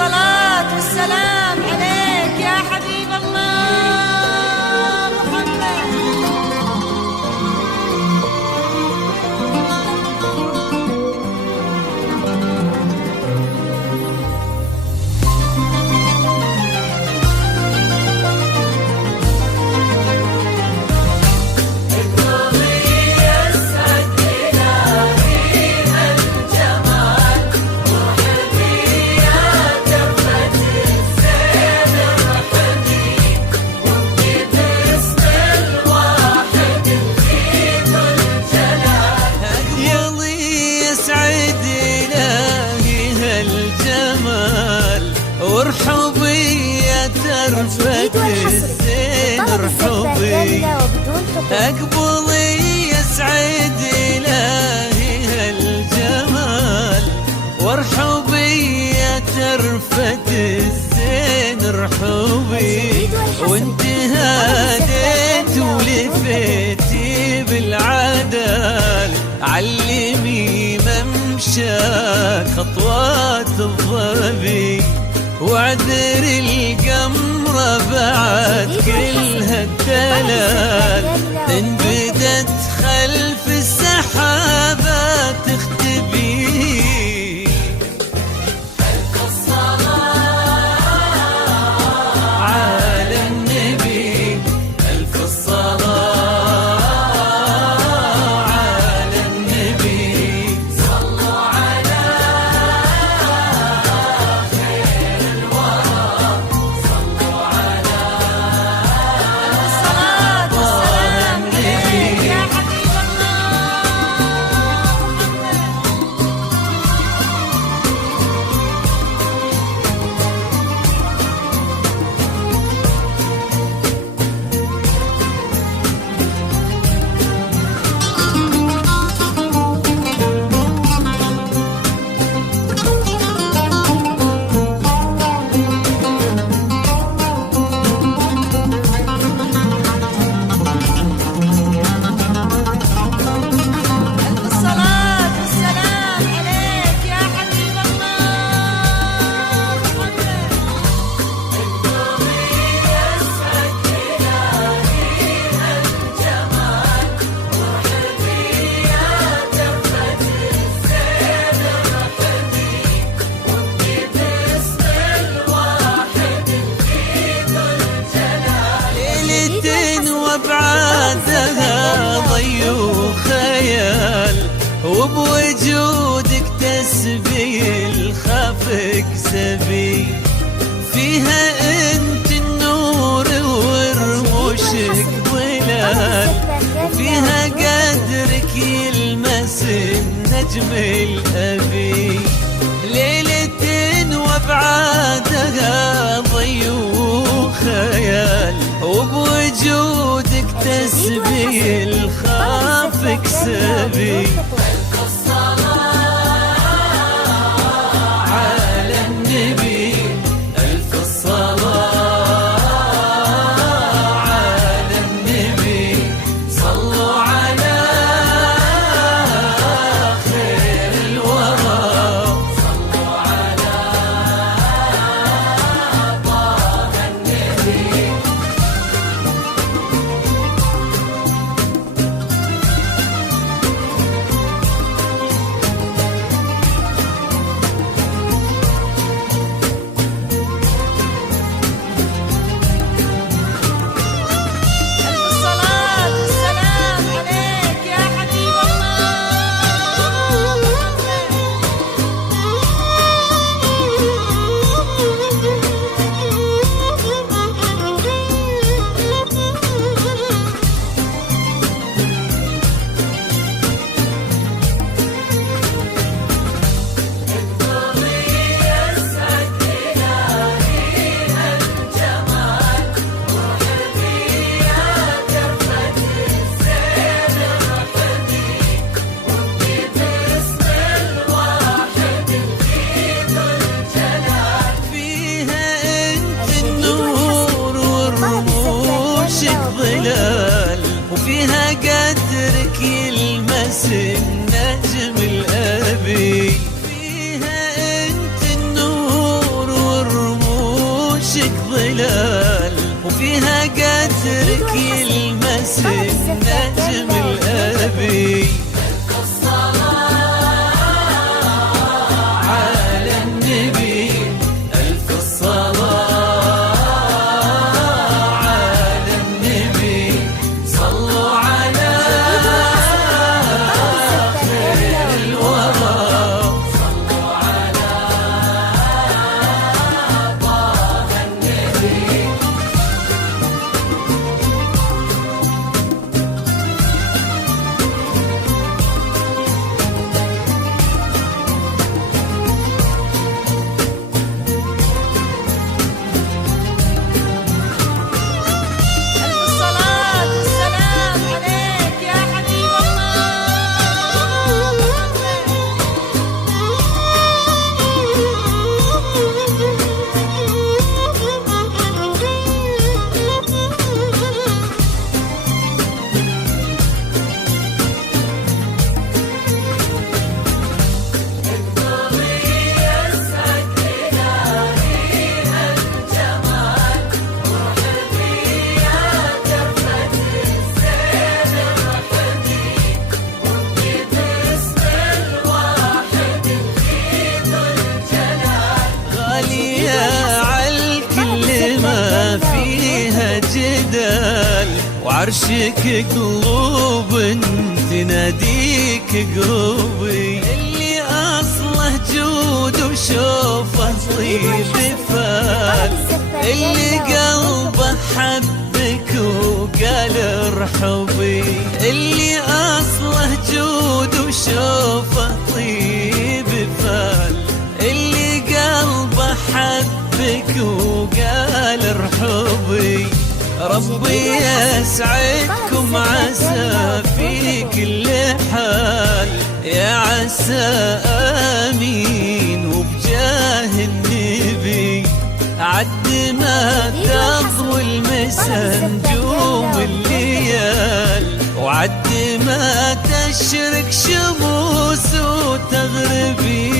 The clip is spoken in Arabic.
الصلاة والسلام عليك يا حبيب الله محمد. ارحبي ترفة الزين ارحبي اقبلي يسعد الهي هالجمال وارحبي ترفة الزين ارحبي وانت هاديت ولفيتي بالعدال علمي ممشى خطوات الظبي وعذر القمرة بعد كلها الدلال انبدت خلف السحابة تختبي. ألف الصلاة على النبي ألف الصلاة على النبي صلوا على وبعادها ضي وخيال وبوجودك تسبي الخافك سبي فيها انت النور ورموشك ظلال وفيها قدرك يلمس النجم الأبي ليلة وبعادها ضي وخيال وبوجودك تسبي الخافك سبي. ألف الصلاة على النبي ألف الصلاة على النبي صلوا على خير الورى صلوا على طه النبي. وفيها قدرك يلمس النجم الأبي فيها انت النور الظلال وفيها قدرك يلمس النجم الأبي. على النبي ألف الصلاة، على النبي صلوا على خير الورى، صلوا على طه النبي. ألف الصلاة والسلام عليك يا حبيب وعرشك قلوب تناديك قلوبي، اللي أصله جود وشوفه طيب فال، اللي قلبه حبك وقال ارحبي، اللي أصله جود وشوفه طيب فال، اللي قلبه حبك وقال ارحبي. ربي يسعدكم عسى في كل حال، يا عسى آمين وبجاه النبي، عد ما تضوي المسا نجوم الليال، وعد ما تشرق شموس وتغربي.